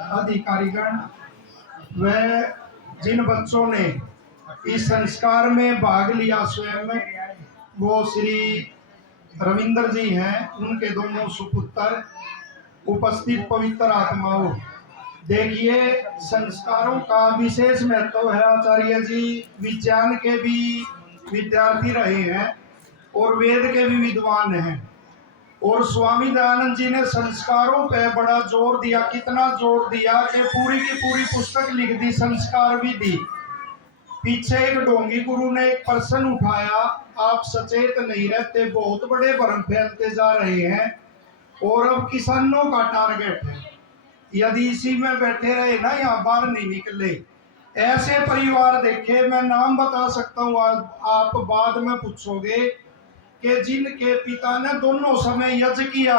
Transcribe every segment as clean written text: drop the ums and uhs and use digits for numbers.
अधिकारीगण व जिन बच्चों ने इस संस्कार में भाग लिया स्वयं में, वो श्री रविंद्र जी हैं, उनके दोनों सुपुत्र, उपस्थित पवित्र आत्माओं। देखिए, संस्कारों का विशेष महत्व है। आचार्य जी विज्ञान के भी विद्यार्थी रहे हैं और वेद के भी विद्वान हैं, और स्वामी दयानंद जी ने संस्कारों पे बड़ा जोर दिया। कितना जोर दिया कि पूरी की पूरी पुस्तक लिख दी, संस्कार भी दी। पीछे एक ढोंगी गुरु ने एक प्रश्न उठाया, आप सचेत नहीं रहते, बहुत बड़े भ्रम फैलते जा रहे हैं और अब किसानों का टारगेट है, यदि इसी में बैठे रहे ना, यहाँ बाहर नहीं निकले। ऐसे परिवार देखे, मैं नाम बता सकता हूँ, आप बाद में पूछोगे कि जिनके पिता ने दोनों समय यज्ञ किया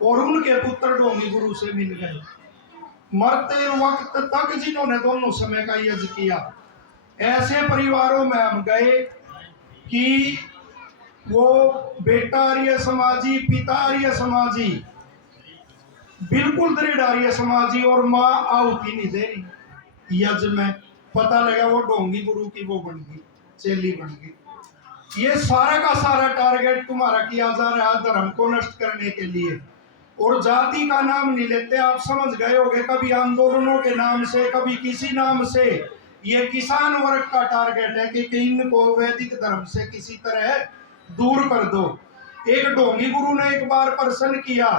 और उनके पुत्र ढोंगी गुरु से मिल गए, मरते वक्त तक जिन्होंने दोनों समय का यज्ञ किया। ऐसे परिवारों में हम गए कि वो बेटा आर्य समाजी, पिता आर्य समाजी, बिल्कुल दृढ़ आर्य समाजी, और माँ आहुति नहीं दे रही यज्ञ में। पता लगा वो ढोंगी गुरु की वो बन गई, चेली बन गई। ये सारा का सारा टारगेट तुम्हारा किया जा रहा है धर्म को नष्ट करने के लिए, और जाति का नाम नहीं लेते। आप समझ गए होंगे, कभी आंदोलनों के नाम से, कभी किसी नाम से। ये किसान वर्ग का टारगेट है कि इनको वैदिक धर्म से किसी तरह दूर कर दो। एक ढोंगी गुरु ने एक बार प्रश्न किया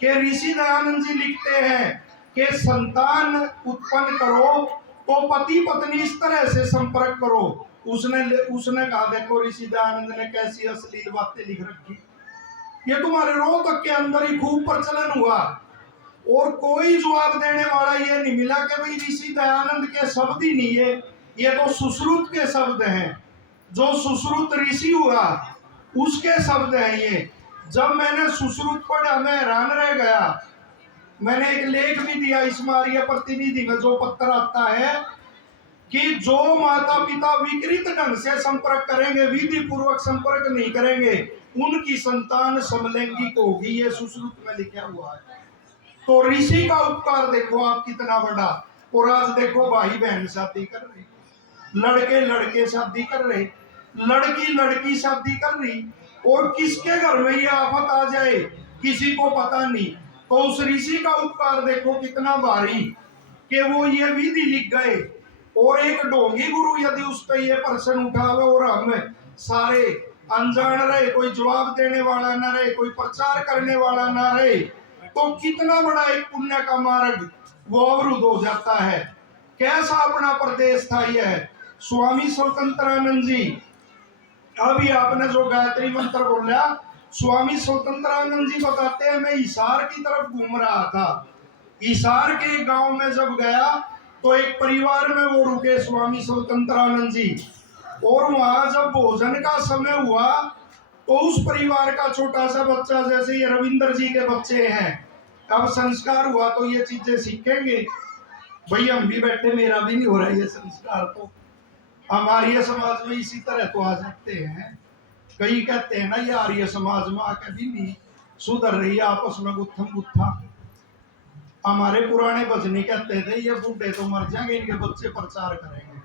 कि ऋषि दयानंद जी लिखते हैं कि संतान उत्पन्न करो तो पति पत्नी इस तरह से संपर्क करो। उसने कहा, देखो ऋषि दयानंद ने कैसी अश्लील बातें लिख रखी, ये तुम्हारे रोहतक के अंदर ही खूब प्रचलन हुआ, और कोई जवाब देने वाला ये नहीं मिला कि भाई ऋषि दयानंद के शब्द ही नहीं है, ये तो सुश्रुत के शब्द हैं। जो सुश्रुत ऋषि हुआ उसके शब्द हैं ये। जब मैंने सुश्रुत पढ़ा मैं हैरान रह गया। मैंने एक लेख भी दिया इस आर्य प्रतिनिधि में, जो पत्र आता है कि जो माता पिता विकृत ढंग से संपर्क करेंगे, विधि पूर्वक संपर्क नहीं करेंगे, उनकी संतान समलैंगिक होगी। ये सुश्रुत में लिखा हुआ है। तो ऋषि का उपकार देखो आप कितना बड़ा। और आज देखो भाई बहन शादी कर रहे, लड़के लड़के शादी कर रहे, लड़की लड़की शादी कर रही, और किसके घर में ये आफत आ जाए किसी को पता नहीं। तो उस ऋषि का उपकार देखो कितना भारी कि वो ये विधि लिख गए। और एक ढोंगी गुरु यदि उस पर ये प्रश्न उठावे और हम सारे अनजान रहे, कोई जवाब देने वाला ना रहे, कोई प्रचार करने वाला ना रहे, तो कितना बड़ा एक पुण्य का मार्ग वो अवरुद्ध हो जाता है। कैसा अपना प्रदेश था यह। स्वामी स्वतंत्रानंद जी, अभी आपने जो गायत्री मंत्र बोला, स्वामी स्वतंत्रानंद जी बताते हैं, मैं हिसार की तरफ घूम रहा था। हिसार के गांव में जब गया तो एक परिवार में वो रुके स्वामी स्वतंत्रानंद जी, और वहां जब भोजन का समय हुआ तो उस परिवार का छोटा सा बच्चा, जैसे ये रविंद्र जी के बच्चे हैं, अब संस्कार हुआ तो ये चीजें सीखेंगे। भाई हम भी बैठे, मेरा भी नहीं हो रहा ये संस्कार, तो हमारे समाज में इसी तरह तो आ जाते हैं। कई कहते हैं ना ये आर्य समाज में आके भी नहीं सुधर रही है, आपस में गुत्थम गुत्था। हमारे पुराने बचनी कहते थे ये बूढ़े तो मर जाएंगे, इनके बच्चे प्रचार करेंगे,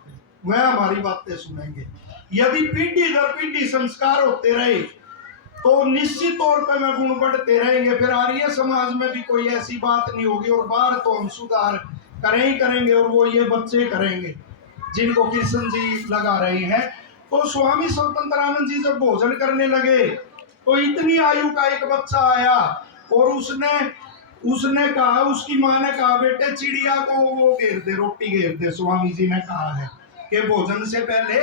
वह हमारी बातें सुनेंगे। यदि पीढ़ी दर पीढ़ी संस्कार होते रहे तो निश्चित तौर पर में गुण बढ़ते रहेंगे। फिर आर्य समाज में भी कोई ऐसी बात नहीं होगी, और बाहर तो हम सुधार करें ही करेंगे, और वो ये बच्चे करेंगे जिनको कृष्ण जी लगा रहे हैं। तो स्वामी स्वतंत्रानंद जी जब भोजन करने लगे तो इतनी आयु का एक बच्चा आया, और उसने कहा, उसकी माँ ने कहा, बेटे चिड़िया को वो घेर दे, रोटी घेर दे। स्वामी जी ने कहा है कि भोजन से पहले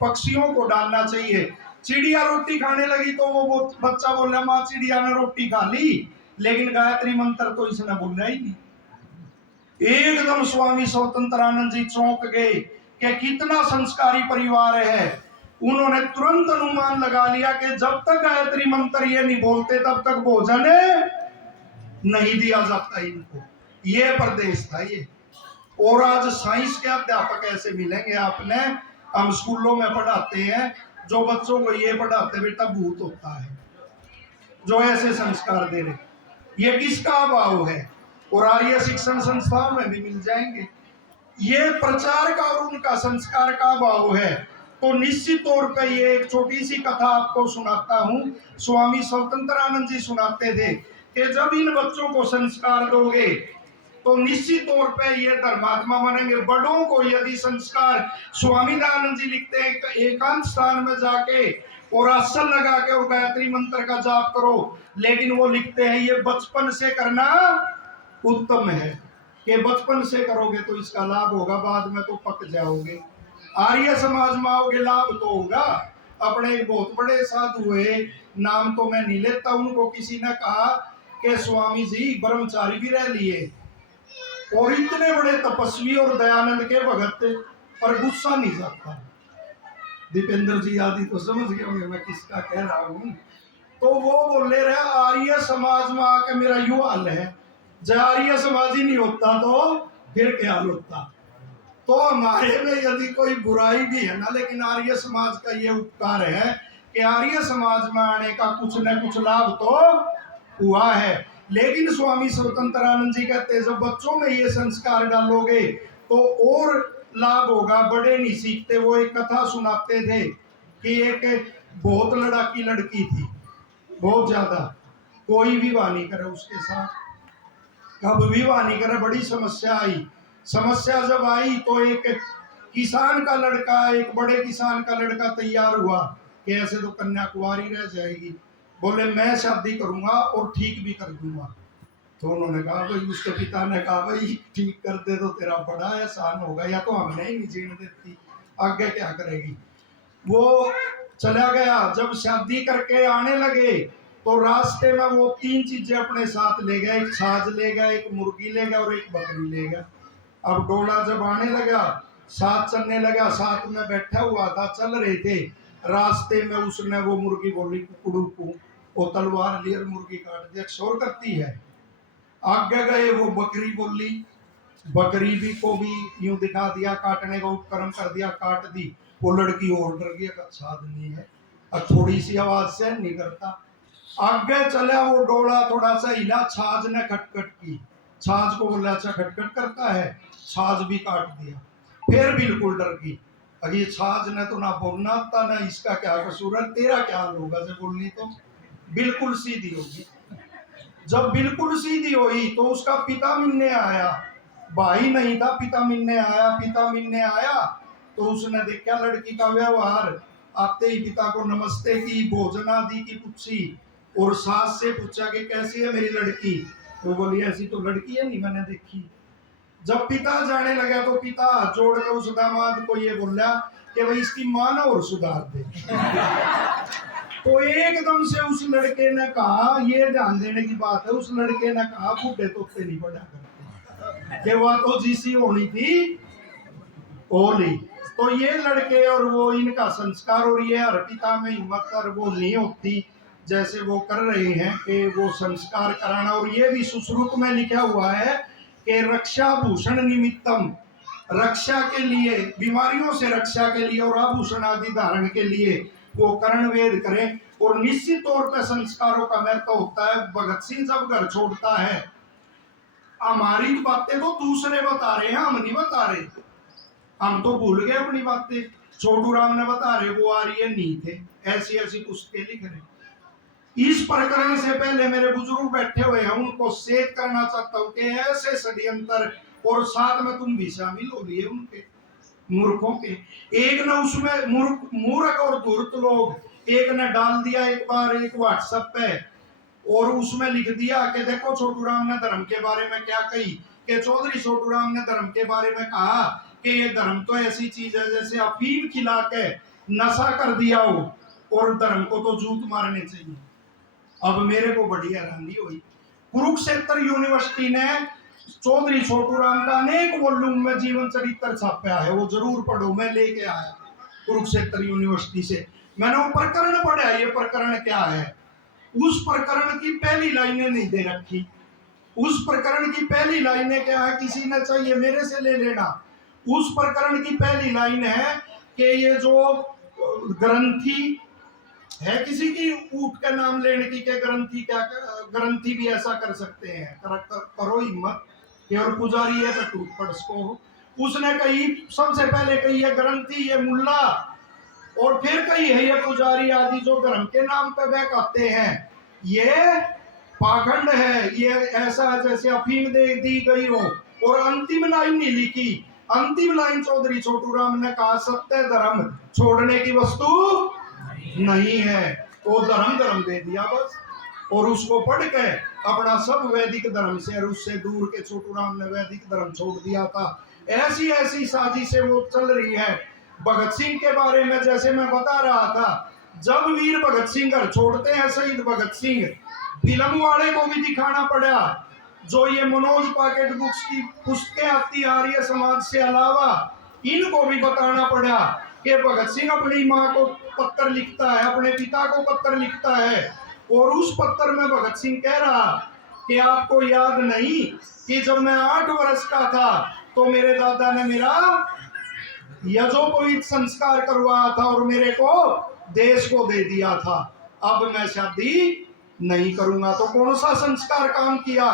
पक्षियों को डालना चाहिए। चिड़िया रोटी खाने लगी तो वो बच्चा बोला, माँ चिड़िया ने रोटी खा ली, लेकिन गायत्री मंत्र तो इसने बोला ही नहीं। एकदम स्वामी स्वतंत्रानंद जी चौंक गए कि कितना संस्कारी परिवार है। उन्होंने तुरंत अनुमान लगा लिया कि जब तक गायत्री मंत्र ये नहीं बोलते तब तक भोजन नहीं दिया जाता इनको। ये प्रदेश था ये। और आज साइंस के अध्यापक ऐसे मिलेंगे आपने, हम स्कूलों में पढ़ाते हैं, जो बच्चों को ये पढ़ाते बेटा भूत होता है, जो ऐसे संस्कार दे रहे। ये किसका अभाव है? और आर्य शिक्षण संस्थाओं में भी मिल जाएंगे। ये प्रचार का और उनका संस्कार का भाव है। तो निश्चित तौर पे ये एक छोटी सी कथा आपको सुनाता हूँ। स्वामी स्वतंत्रानंद जी सुनाते थे कि जब इन बच्चों को संस्कार दोगे तो निश्चित तौर पे ये धर्मात्मा बनेंगे। बड़ों को यदि संस्कार, स्वामी दयानंद जी लिखते हैं एकांत स्थान में जाके और आसन लगा के और गायत्री मंत्र का जाप करो, लेकिन वो लिखते हैं ये बचपन से करना उत्तम है कि बचपन से करोगे तो इसका लाभ होगा, बाद में तो पक जाओगे। आर्य समाज में आओगे लाभ तो होगा। अपने एक बहुत बड़े साधु हुए, नाम तो मैं नहीं लेता, उनको किसी ने कहा कि स्वामी जी ब्रह्मचारी भी रह लिए और इतने बड़े तपस्वी और दयानंद के भगत, पर गुस्सा नहीं जाता। दीपेंद्र जी आदि तो समझ गए होंगे मैं किसका कह रहा हूँ। तो वो बोले रहे आर्य समाज में आके मेरा यू हाल है, जब आर्य समाज ही नहीं होता तो फिर क्या होता। तो हमारे में यदि कोई बुराई भी है ना, लेकिन आर्य समाज का ये उपकार है कि आर्य समाज में आने का कुछ न कुछ लाभ तो हुआ है। लेकिन स्वामी स्वतंत्रानंद जी कहते हैं जब बच्चों में ये संस्कार डालोगे तो और लाभ होगा। बड़े नहीं सीखते। वो एक कथा सुनाते थे कि एक बहुत लड़ाकी लड़की थी, बहुत ज्यादा, कोई विवाह नहीं करे उसके साथ, कब विवाह नहीं करे। बड़ी समस्या आई। समस्या जब आई तो एक किसान का लड़का, एक बड़े किसान का लड़का तैयार हुआ कि ऐसे तो कन्या कुंवारी रह जाएगी, बोले मैं शादी करूंगा और ठीक भी कर दूंगा। तो उन्होंने कहा भाई, उसके पिता ने कहा भाई ठीक कर दे तो तेरा बड़ा एहसान होगा, या तो हमने ही नहीं जीने देती, आगे क्या करेगी। वो चला गया। जब शादी करके आने लगे तो रास्ते में वो 3 चीजें अपने साथ ले गया, एक छाछ ले गया, एक मुर्गी ले गया और एक बकरी ले गया। अब डोला जब आने लगा, साथ चलने लगा, साथ में बैठा हुआ था, चल रहे थे। रास्ते में उसने वो मुर्गी बोली कुकड़ू को, वो तलवार ली और मुर्गी काट दी, शोर करती है। आगे गए, वो बकरी बोली, बकरी भी को भी यूं दिखा दिया, काटने का उपक्रम कर दिया, काट दी। वो लड़की और डर गई, अच्छा आदमी है, अब थोड़ी सी आवाज से नहीं करता। आगे चला, वो डोला थोड़ा सा हिला, छाछ ने खटखट की, छाछ को बोला अच्छा खटखट करता है, छाछ भी काट दिया। फिर बिल्कुल डर गई, अरे छाछ ने तो ना बोलना था ना, इसका क्या कसूर है, तेरा क्या हाल होगा जब बोलनी तो बिल्कुल सीधी होगी। जब बिल्कुल सीधी हुई तो उसका पिता मिलने आया, भाई नहीं था, पिता मिलने आया। पिता मिलने आया तो उसने देखा लड़की का व्यवहार, आते ही पिता को नमस्ते की, भोजन आदि की पूछी और सास से पूछा कि कैसी है मेरी लड़की। तो बोली ऐसी तो लड़की है नहीं मैंने देखी। जब पिता जाने लगा तो पिता जोड़ के उस दामाद को ये बोला कि भाई इसकी मां ना और सुधार दे। तो एकदम से उस लड़के ने कहा, ये ध्यान देने की बात है, उस लड़के ने कहा बूढ़े तोते नहीं पड़ा करते, कि वह तो जिसी होनी थी ओली। तो ये लड़के और वो इनका संस्कार और ये हर पिता में हिम्मत और वो नहीं होती जैसे वो कर रहे हैं कि वो संस्कार कराना। और ये भी सुश्रुत में लिखा हुआ है कि रक्षा भूषण निमित्तम, रक्षा के लिए, बीमारियों से रक्षा के लिए और आभूषण आदि धारण के लिए वो कर्ण वेद करें। और निश्चित तौर पर संस्कारों का महत्व होता है। भगत सिंह जब घर छोड़ता है, हमारी बातें तो दूसरे बता रहे हैं, हम नहीं बता रहे, हम तो भूल गए अपनी बातें। छोटू राम ने बता रहे, वो आर्य नहीं थे, ऐसी ऐसी पुस्तकें लिख रहे। इस प्रकरण से पहले मेरे बुजुर्ग बैठे हुए हैं, उनको सेध करना चाहता हूं कि ऐसे षड्यंत्र, और साथ में तुम भी शामिल हो लिए उनके, मूर्खों के। एक ने उसमें मूर्ख और धूर्त लोग, एक ने डाल दिया एक बार एक व्हाट्सएप पे और उसमें लिख दिया कि देखो छोटू राम ने धर्म के बारे में क्या कही, कि चौधरी छोटू राम ने धर्म के बारे में कहा कि ये धर्म तो ऐसी चीज है जैसे अफीम खिला के नशा कर दिया हो, और धर्म को तो जूत मारने चाहिए। अब मेरे को बड़ी हैरानी हुई। कुरुक्षेत्र यूनिवर्सिटी ने चौधरी छोटू राम का अनेक वॉल्यूम में जीवन चरित्र छापा है, वो जरूर पढ़ो, मैं लेके आया कुरुक्षेत्र यूनिवर्सिटी से। मैंने वो प्रकरण पढ़ा, ये प्रकरण क्या है। उस प्रकरण की पहली लाइनें नहीं दे रखी। उस प्रकरण की पहली लाइनें क्या है, किसी ने चाहिए मेरे से ले लेना। उस प्रकरण की पहली लाइन है कि ये जो ग्रंथी है किसी की ऊँट का नाम लेने की क्या ग्रंथि, क्या ग्रंथि भी ऐसा कर सकते हैं? करो हिम्मत कि और पुजारी है तो टूट पड़ सको। उसने कही, सबसे पहले कही है ग्रंथि, ये मुल्ला, और फिर कही है ये पुजारी आदि जो धर्म के नाम पे बहकाते हैं, ये पाखंड है, ये ऐसा जैसे अफीम दे दी गई हो। और अंतिम लाइन नहीं लिखी, अंतिम लाइन चौधरी छोटू राम ने कहा, सत्य धर्म छोड़ने की वस्तु नहीं है। वो धर्म धर्म दे दिया बस, और उसको पढ़ के अपना सब वैदिक धर्म से और उससे दूर के छोटू राम ने वैदिक धर्म छोड़ दिया था। ऐसी ऐसी साजिशें वो चल रही है। भगत सिंह के बारे में जैसे मैं बता रहा था, जब वीर भगत सिंह घर छोड़ते हैं शहीद भगत सिंह, फिल्म वाले को भी दिखाना पड़ा, जो ये मनोज पॉकेट बुक्स की पुस्तकें आती आर्य समाज से अलावा, इनको भी बताना पड़ा कि भगत सिंह अपनी माँ को पत्र लिखता है, अपने पिता को पत्र लिखता है, और उस पत्र में भगत सिंह कह रहा कि आपको याद नहीं कि जब मैं 8 वर्ष का था तो मेरे दादा ने मेरा यजोपवीत संस्कार करवाया था और मेरे को देश को दे दिया था। अब मैं शादी नहीं करूंगा। तो कौन सा संस्कार काम किया?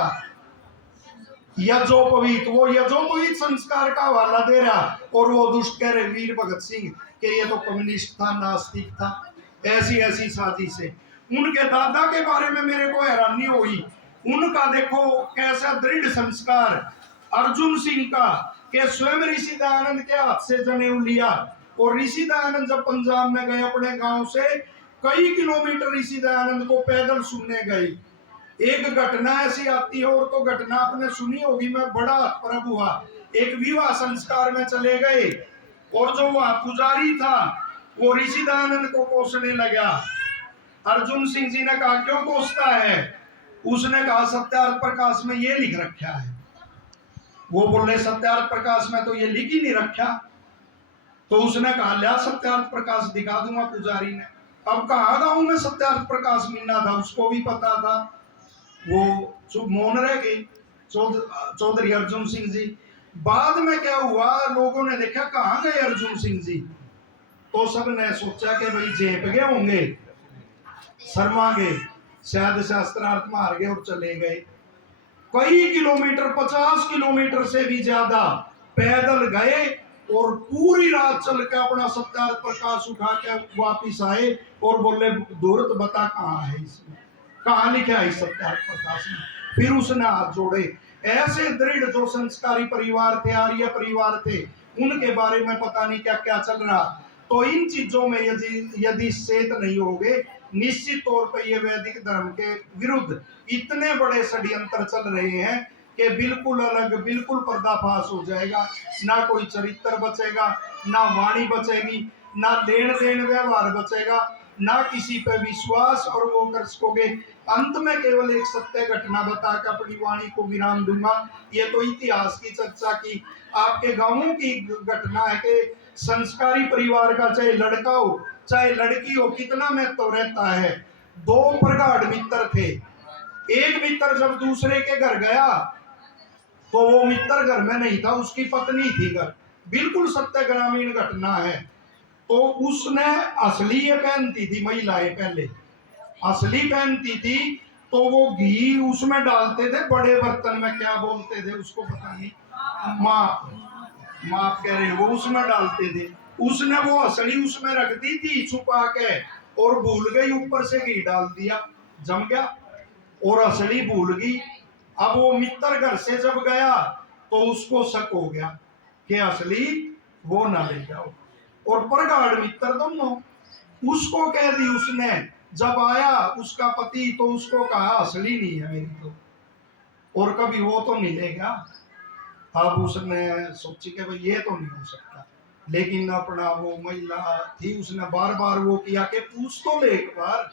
यजोपवीत। वो यजोपवीत संस्कार का हवाला दे रहा, और वो दुष्ट कह रहे वीर भगत सिंह कि ये तो कम्युनिस्ट था, नास्तिक था। ऐसी ऐसी साजिशें। उनके दादा के बारे में मेरे को हैरानी हुई। उनका देखो कैसा दृढ़ संस्कार अर्जुन सिंह का, कि स्वयं ऋषि दयानंद के हाथ से जनेऊ लिया। और ऋषि दयानंद जब पंजाब में गए अपने गांव से कई किलोमीटर ऋषि दयानंद को पैदल सुनने गए। एक घटना ऐसी आती है, और तो घटना आपने सुनी होगी, मैं बड़ा अतप्रभ हुआ। एक विवाह संस्कार में चले गए, और जो वहां पुजारी था वो ऋषि दयानंद को कोसने लगा। अर्जुन सिंह जी ने कहा क्यों कोसता है? उसने कहा सत्यार्थ प्रकाश में ये लिख रखा है। वो बोले सत्यार्थ प्रकाश में तो ये लिख ही नहीं रखा। तो उसने कहा लिया सत्यार्थ प्रकाश दिखा दूंगा। पुजारी ने अब कहा गाँव में सत्यार्थ प्रकाश मिलना था, उसको भी पता था। वो चुप मौन रह गए चौधरी अर्जुन सिंह जी। बाद में क्या हुआ, लोगों ने देखा कहाँ गए अर्जुन सिंह जी, तो सब ने सोचा कि भाई जेप गए होंगे, शर्मा गए, शायद शास्त्रार्थ मार गए और चले गए। कई किलोमीटर, 50 किलोमीटर से भी ज्यादा पैदल गए, और पूरी रात चल के अपना सत्यार्थ प्रकाश उठा के वापिस आए, और बोले धूर्त बता कहाँ है, इसमें कहाँ लिखा है सत्यार्थ प्रकाश में। फिर उसने हाथ जोड़े। ऐसे दृढ़ जो संस्कारी परिवार थे, आर्य परिवार थे, उनके बारे में पता नहीं क्या क्या चल रहा। तो इन चीजों में यदि चेत नहीं होगे, निश्चित तौर पर यह वैदिक धर्म के विरुद्ध इतने बड़े षड्यंत्र चल रहे हैं कि बिल्कुल अलग, बिल्कुल पर्दाफाश हो जाएगा। ना कोई चरित्र बचेगा, ना वाणी बचेगी, ना लेन देन व्यवहार बचेगा, ना किसी पे विश्वास और वो कर सकोगे। अंत में केवल एक सत्य घटना बता के अपनी वाणी को विराम दूंगा। ये तो इतिहास की चर्चा की, आपके गांवों की घटना है कि संस्कारी परिवार का चाहे लड़का हो चाहे लड़की हो, कितना महत्व रहता है। 2 प्रगाढ़ मित्र थे। एक मित्र जब दूसरे के घर गया तो वो मित्र घर में नहीं था, उसकी पत्नी थी घर। बिल्कुल सत्य ग्रामीण घटना है। तो उसने असली ये पहनती थी महिलाएं, पहले असली पहनती थी, तो वो घी उसमें डालते थे बड़े बर्तन में, क्या बोलते थे उसको पता नहीं, माप माप कह रहे वो उसमें डालते थे। उसने वो असली उसमें रख दी थी छुपा के, और भूल गई, ऊपर से घी डाल दिया, जम गया, और असली भूल गई। अब वो मित्र घर से जब गया तो उसको शक हो गया कि असली वो ना ले जाओ, और प्रगाढ़ मित्र दोनों। उसको कह दी उसने, जब आया उसका पति तो उसको कहा असली नहीं है मेरी तो, और कभी वो तो मिलेगा। अब उसने सोची कि भाई ये तो नहीं हो सकता, लेकिन अपना वो महिला थी, उसने बार बार वो किया कि पूछ तो ले एक बार,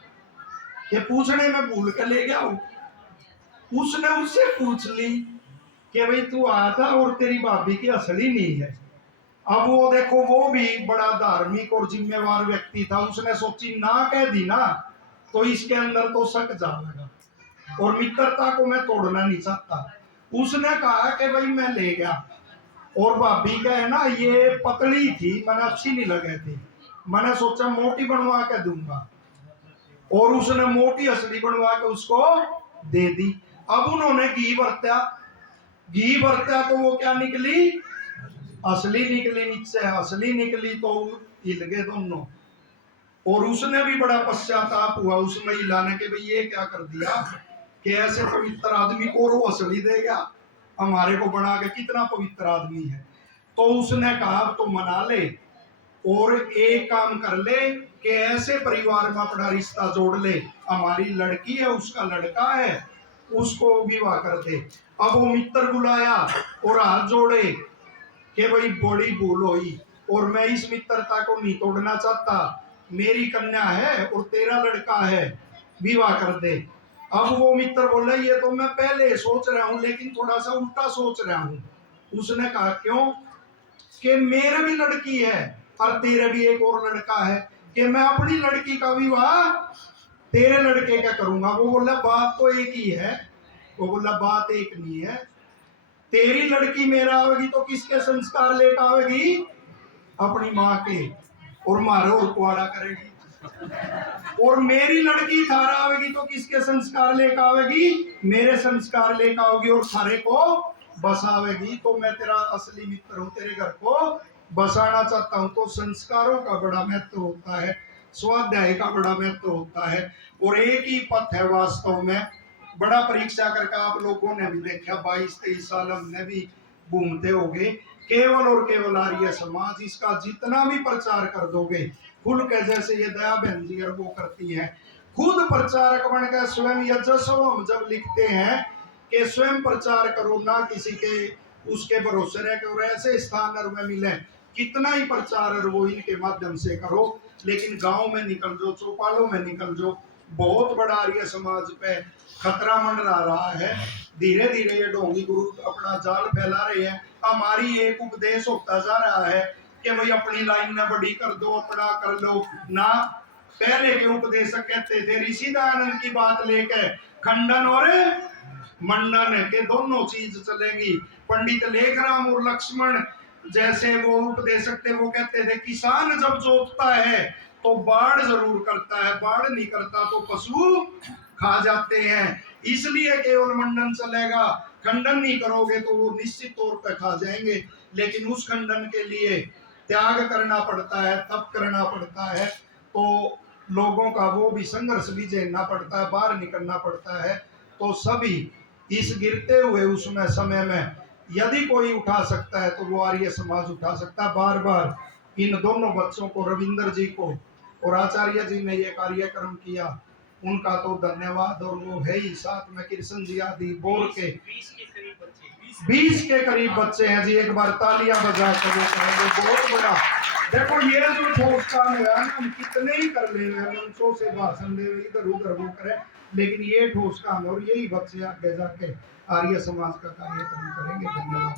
कि पूछने में भूल के ले गया। उसने उससे पूछ ली कि भाई तू आया था और तेरी भाभी की असली नहीं है। अब वो देखो वो भी बड़ा धार्मिक और जिम्मेवार व्यक्ति था, उसने सोची ना कह दी ना तो इसके अंदर तो शक जाएगा, और मित्रता को मैं तोड़ना नहीं चाहता। उसने कहा कि भाई मैं ले गया, और भाभी का है ना ये पतली थी, मैंने अच्छी नहीं लगे थी, मैंने सोचा मोटी बनवा के दूंगा। और उसने मोटी असली बनवा के उसको दे दी। अब उन्होंने घी बरता तो वो क्या निकली, असली निकली, नीचे असली निकली तो हिल गए दोनों। और उसने भी बड़ा पश्चाताप हुआ उस महिला ने कि भाई ये क्या कर दिया कि ऐसे पवित्र आदमी को वो असली देगा, हमारे को बना के, कितना पवित्र आदमी है। तो उसने कहा तो मना ले और एक काम कर ले कि ऐसे परिवार में अपना रिश्ता जोड़ ले, हमारी लड़की है उसका लड़का है, उसको विवाह कर दे। अब वो मित्र बुलाया और हाथ जोड़े कि भाई बड़ी भूल हुई और मैं इस मित्रता को नहीं तोड़ना चाहता, मेरी कन्या है और तेरा लड़का है, विवाह कर दे। अब वो मित्र बोले ये तो मैं पहले सोच रहा हूं लेकिन थोड़ा सा उल्टा सोच रहा हूं। उसने कहा क्यों? कि मेरे भी लड़की है और तेरे भी एक और लड़का है, कि मैं अपनी लड़की का विवाह तेरे लड़के का करूंगा। वो बोला बात तो एक ही है। वो बोला बात एक नहीं है, तेरी लड़की मेरा आवेगी तो किसके संस्कार लेकर आवेगी? अपनी माँ के, और मारो और कुआड़ा करेगी। और मेरी लड़की थारा आवेगी तो किसके संस्कार लेकर आवेगी? मेरे संस्कार लेकर आओगी और थारे को बसावेगी। तो मैं तेरा असली मित्र हूँ, तेरे घर को बसाना चाहता हूँ। तो संस्कारों का बड़ा महत्व होता है, स्वाध्याय का बड़ा महत्व होता है। और एक ही पथ है वास्तव में, बड़ा परीक्षा करके आप लोगों ने भी देखा, 22-23 साल हमने भी घूमते होंगे। केवल और केवल आर्य समाज, इसका जितना भी प्रचार कर दोगे खुल के, जैसे ये दया बहन जी और वो करती है, खुद प्रचारक बनकर स्वयं यजस्व हम जब लिखते हैं कि स्वयं प्रचार करो, ना किसी के उसके भरोसे रह के, और ऐसे स्थान में मिले कितना ही प्रचार और वो इनके माध्यम से करो, लेकिन गांव में निकल जो, चौपालों में निकल जो, बहुत बड़ा आर्य समाज पे खतरा मंडरा रहा है। धीरे धीरे ये ढोंगी गुरु अपना जाल फैला रहे हैं। हमारी एक उपदेश होता जा रहा है कि भाई अपनी लाइन में बड़ी कर दो, अपना कर लो ना। पहले के उपदेशक कहते थे ऋषि दयानंद की बात लेके खंडन और मंडन के दोनों चीज चलेगी। पंडित लेखराम और लक्ष्मण जैसे वो उपदेशक थे, वो कहते थे किसान जब जोतता है तो बाढ़ जरूर करता है, बाढ़ नहीं करता तो पशु खा जाते हैं, इसलिए केवल मंडन चलेगा। खंडन नहीं करोगे तो वो निश्चित तौर पर खा जाएंगे, लेकिन उस खंडन के लिए त्याग करना पड़ता है, तप करना पड़ता है, तो लोगों का वो भी संघर्ष भी झेलना पड़ता है, बाहर निकलना पड़ता है। तो सभी इस गिरते हुए उसमें समय में यदि कोई उठा सकता है तो वो आर्य समाज उठा सकता है। बार बार इन दोनों बच्चों को, रविंद्र जी को और आचार्य जी ने ये कार्यक्रम किया, उनका तो धन्यवाद। और वो है ही साथ में कृष्ण जी आदि बोर के 20 के करीब बच्चे हैं जी, एक बार तालियां बजा कर वो करेंगे बहुत बड़ा। देखो ये जो ठोस काम है हम कितने ही कर ले, मंचों से भाषण दे, इधर उधर वो करें, लेकिन ये ठोस काम है और यही बच्चे आगे जाके आर्य समाज का कार्यक्रम करेंगे। धन्यवाद।